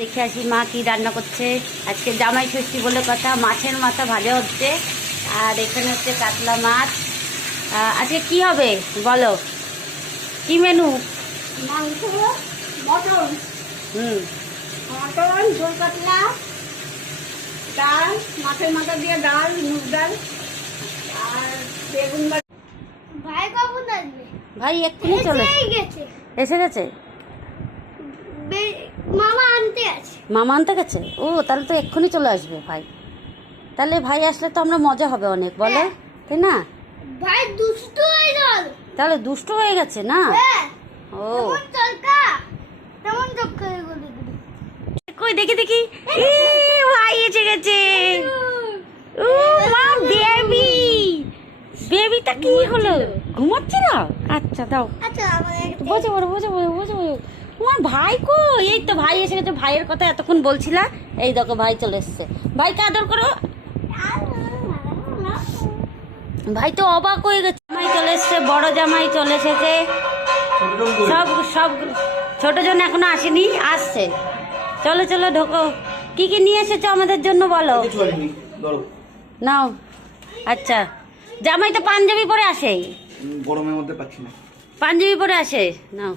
দেখে আসি মা কি রান্না করছে। আজকে জামাই ষষ্ঠী বলে কথা, মাছের মাথা ভাজা হচ্ছে আর এখানে হচ্ছে কাতলা মাছ। আজকে কি হবে বলো, কি মেনু? মাংস, মটন, মটন, ঝোল কাতলা, ডাল, মাছের মাথা দিয়ে ডাল, মুগ ডাল আর বেগুন ভাজা। ভাই কখন আসবে? ভাই এক্ষুনি চলে গেছে। এসে গেছে। মামা আনতে আছে। মামা আনতে গেছে? ও তাহলে তো এক্ষুনি চলে আসবে ভাই। তাহলে ভাই আসলে তো আমরা মজা হবে অনেক, বলো তাই না? ভাই দুষ্টু হয়ে গেল। তাহলে দুষ্ট হয়ে গেছে না? ও চলকা কেমন চক্কা এগুলো। কই দেখি দেখি, ভাই এসে গেছে। ও মা, বেবি, বেবিটা কি হলো? ঘুমাচ্ছে না? আচ্ছা দাও, আচ্ছা আমাদের বসে পড়ো বসে পড়ো বসে পড়ো। তোমার ভাই কই? এই তো ভাই এসে গেছে। ভাইয়ের কথা এতক্ষণ বলছিলা, এই দেখো ভাই চলে এসছে। ভাইকে আদর করো। ভাই তো অবাক হয়ে গেছে। জামাই চলে এসছে, বড় জামাই চলে এসেছে। সব সব ছোট জন এখনো আসেনি, আসছে। চলো চলো ঢোকো। কি কি নিয়ে এসেছো আমাদের জন্য বলো। নাও। আচ্ছা, জামাই তো পাঞ্জাবি পরে আসে, গরমের মধ্যে পাচ্ছি না। পাঞ্জাবি পরে আসে। নাও।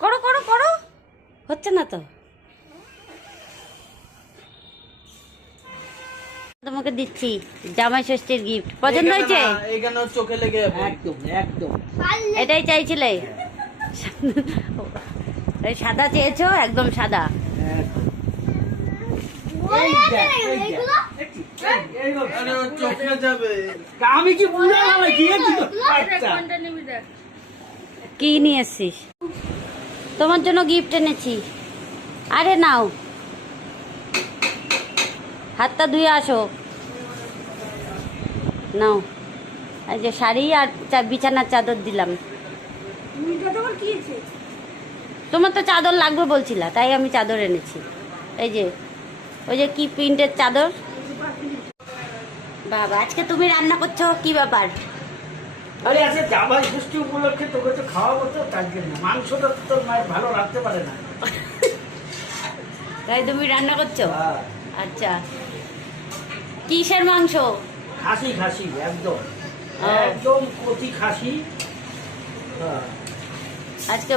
করো করো করো, হচ্ছে না তো। তোমাকে দিচ্ছি জামাই ষষ্ঠীর গিফট। পছন্দ হয়েছে? এইখানে চোখে লেগে যাবে একদম একদম। এটাই চাইছিলে? এই সাদা চেয়েছো, একদম সাদা। চোখে যাবে। আমি কি বুঝলাম কি নিয়ে এসছিস? তোমার জন্য গিফট এনেছি। আরে নাও, হাতটা ধুয়ে আসো। নাও, এই যে শাড়ি আর বিছানার চাদর দিলাম। তোমার তো চাদর লাগবে বলছিলা, তাই আমি চাদর এনেছি। এই যে ওই যে কি প্রিন্টের চাদর। বাবা, আজকে তুমি রান্না করছো, কি ব্যাপার? আরে আজকে জামাই ষষ্ঠী উপলক্ষে তোকে তো খাওয়াবো, তো তার জন্য মাংসটা তো তোর মায়ের ভালো রাখতে পারে না, তাই তুমি রান্না করছো? হ্যাঁ। আচ্ছা, কিসের মাংস? খাসি খাসি একদম ও। একদম কচি খাসি। হ্যাঁ। আজকে